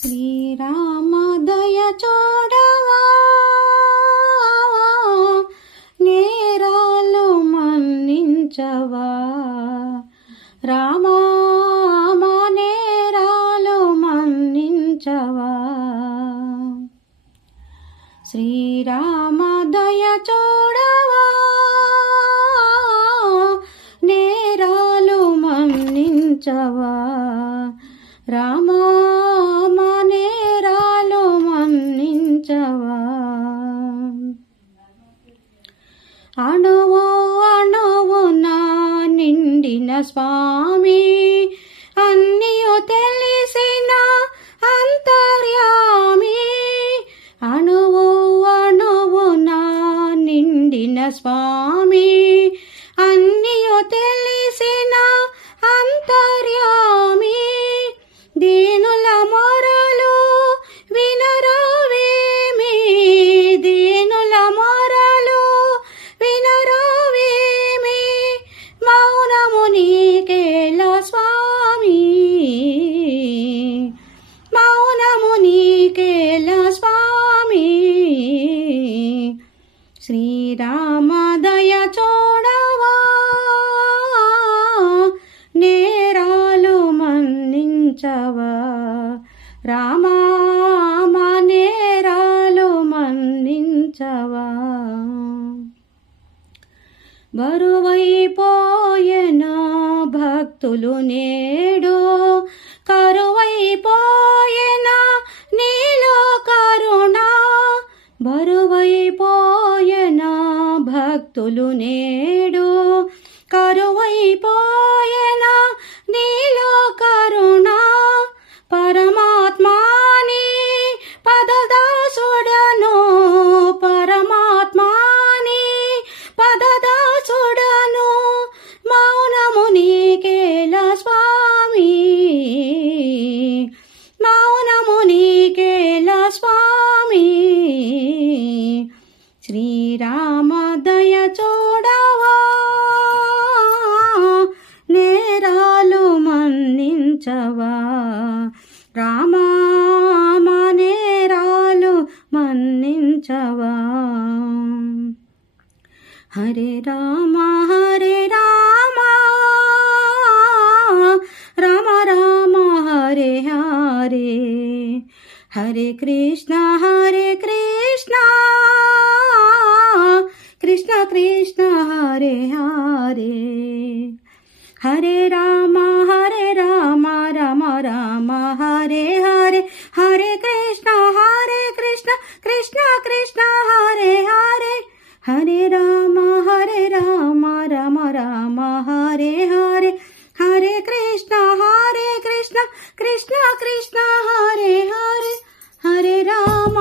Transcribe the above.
శ్రీరామ దయ చూడవా, నేరాలు మన్నించవా, రామా మా నేరాలు మన్నించవా. శ్రీరామ దయ చూడవా, నేరాలు మన్నించవా, రామా మా నేరాలు మన్నించవా. అణువు అణువున నిండిన స్వామి, అన్నియు తెలిసిన అంతర్యామి. అణువు అణువున నిండిన స్వామి, అన్నియు తెలిసిన అంతర్యామి. దీనుల మొరలు వినరావేమి, దీనుల మొరలు వినరావేమి, మౌనము నీకేల స్వామి, మౌనము నీకేల స్వామి. శ్రీరామ దయ చూడవా, నేరాలు మన్నించవా, రామా మా నేరాలు మన్నించవా. బరువైపోయెన భక్తులు నేడు, కరువైపోయెన నీలో కరుణ. బరువైపోయెన భక్తులు నేడు, కరువైపోయెన నీలో కరుణ. పరమాత్మాని పదదాసుడను, పరమాత్మాని పదదాసుడను, మౌనము నీకేల స్వామి, మౌనము నీకేల స్వామి. శ్రీరామ దయ చూడవా, నేరాలు మన్నించవా, రామా మా నేరాలు మన్నించవా. హరే రామ హరే రామ, రామ రామ హరే హరే, హరే కృష్ణ కృష్ణ కృష్ణ హరే హరే. హరే రామ రామ రామ హరే హరే, హరే కృష్ణ కృష్ణ కృష్ణ హరే హరే. హరే రామ రామ రామ హరే హరే, హరే కృష్ణ కృష్ణ కృష్ణ హరే హరే. హరే రామ